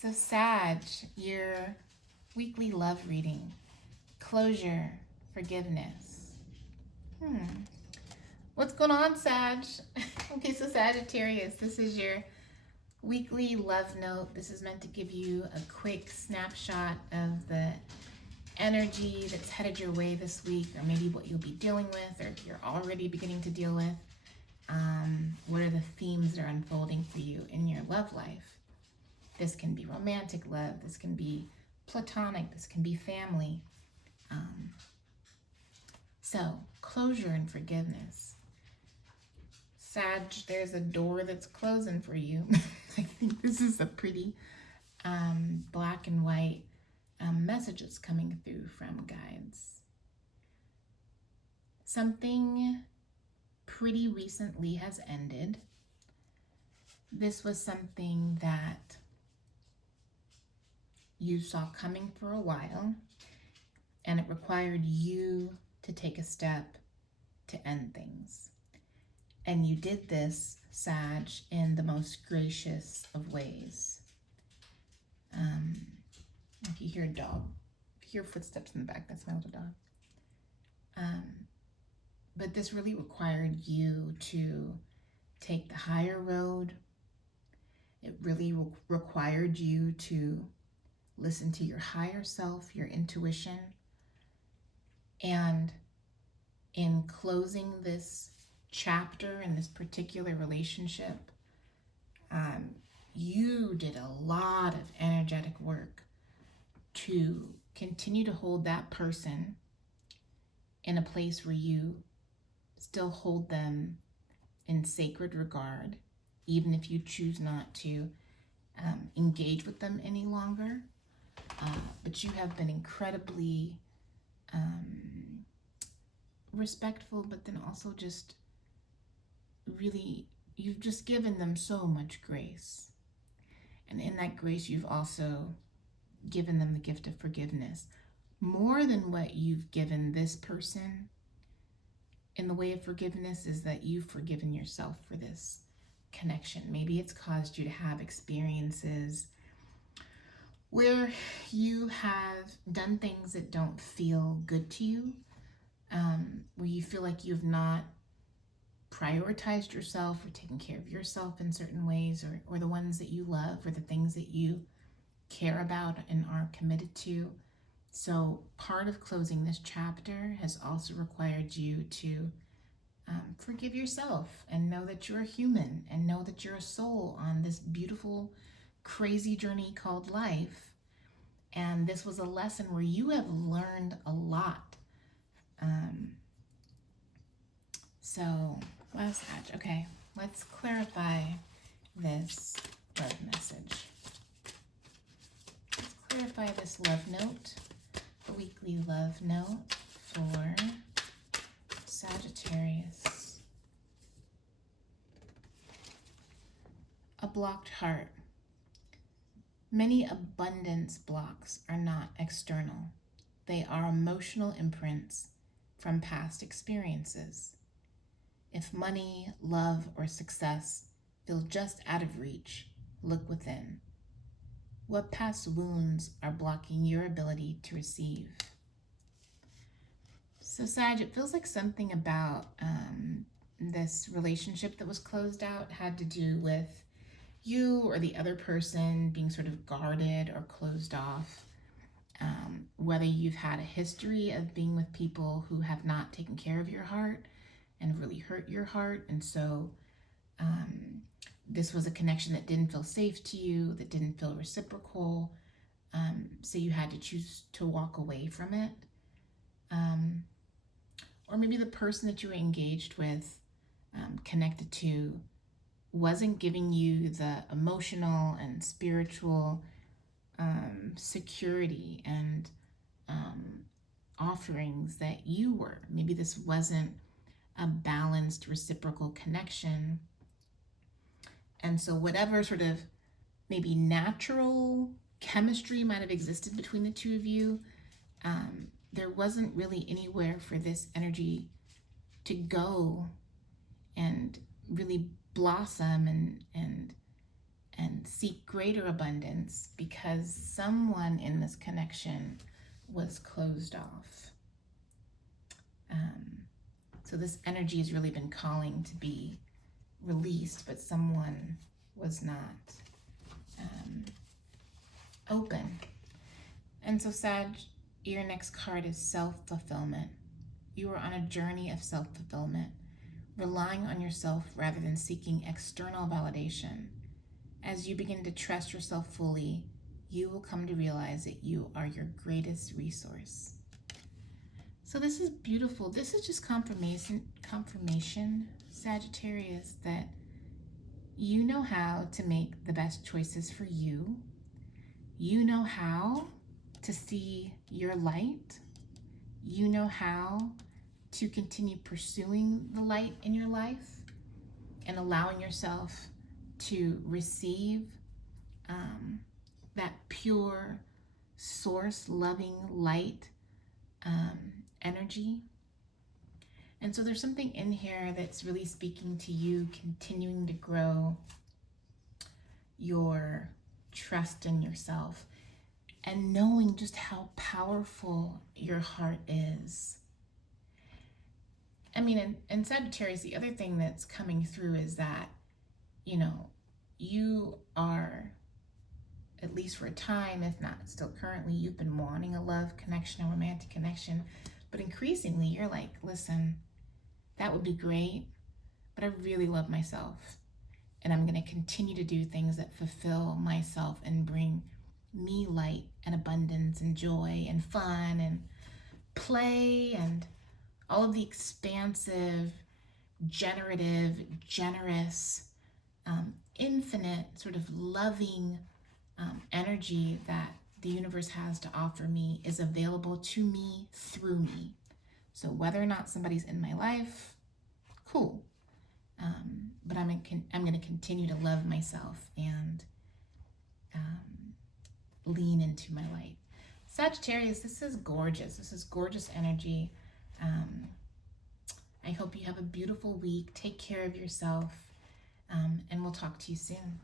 So Sag, your weekly love reading, closure, forgiveness. What's going on, Sag? Okay, so Sagittarius, this is your weekly love note. This is meant to give you a quick snapshot of the energy that's headed your way this week, or maybe what you'll be dealing with, or if you're already beginning to deal with. What are the themes that are unfolding for you in your love life? This can be romantic love, this can be platonic, this can be family. So, closure and forgiveness. Sag, there's a door that's closing for you. I think this is a pretty black and white message that's coming through from guides. Something pretty recently has ended. This was something that you saw coming for a while, and it required you to take a step to end things. And you did this, Sag, in the most gracious of ways. If you hear a dog, if you hear footsteps in the back, that's my little dog. But this really required you to take the higher road. It really required you to listen to your higher self, your intuition. And in closing this chapter in this particular relationship, you did a lot of energetic work to continue to hold that person in a place where you still hold them in sacred regard, even if you choose not to engage with them any longer. But you have been incredibly respectful, but then also just really, you've just given them so much grace. And in that grace, you've also given them the gift of forgiveness. More than what you've given this person in the way of forgiveness is that you've forgiven yourself for this connection. Maybe it's caused you to have experiences where you have done things that don't feel good to you, where you feel like you've not prioritized yourself or taken care of yourself in certain ways, or the ones that you love, or the things that you care about and are committed to. So part of closing this chapter has also required you to forgive yourself and know that you're a human and know that you're a soul on this beautiful, crazy journey called life. And this was a lesson where you have learned a lot. Okay, let's clarify this love message. Let's clarify this love note, the weekly love note for Sagittarius. A blocked heart. Many abundance blocks are not external. They are emotional imprints from past experiences. If money, love, or success feel just out of reach, look within. What past wounds are blocking your ability to receive? So Sag, it feels like something about this relationship that was closed out had to do with you or the other person being sort of guarded or closed off. Whether you've had a history of being with people who have not taken care of your heart and really hurt your heart, and so this was a connection that didn't feel safe to you, that didn't feel reciprocal, so you had to choose to walk away from it. Or maybe the person that you were engaged with, connected to, wasn't giving you the emotional and spiritual security and offerings that you were. Maybe this wasn't a balanced reciprocal connection. And so whatever sort of maybe natural chemistry might have existed between the two of you, there wasn't really anywhere for this energy to go and really blossom and and seek greater abundance because someone in this connection was closed off. So this energy has really been calling to be released, but someone was not open. And so Sag, your next card is self-fulfillment. You are on a journey of self-fulfillment, relying on yourself rather than seeking external validation. As you begin to trust yourself fully, you will come to realize that you are your greatest resource. So this is beautiful. This is just confirmation, Sagittarius, that you know how to make the best choices for you. You know how to see your light. You know how to continue pursuing the light in your life and allowing yourself to receive that pure source, loving light energy. And so there's something in here that's really speaking to you, continuing to grow your trust in yourself and knowing just how powerful your heart is. I mean, in Sagittarius, the other thing that's coming through is that, you are, at least for a time, if not still currently, you've been wanting a love connection, a romantic connection, but increasingly you're like, listen, that would be great, but I really love myself, and I'm going to continue to do things that fulfill myself and bring me light and abundance and joy and fun and play and all of the expansive, generative, generous, infinite sort of loving energy that the universe has to offer me is available to me through me. So whether or not somebody's in my life, cool. But I'm going to continue to love myself and lean into my light. Sagittarius, this is gorgeous. This is gorgeous energy. I hope you have a beautiful week. Take care of yourself, and we'll talk to you soon.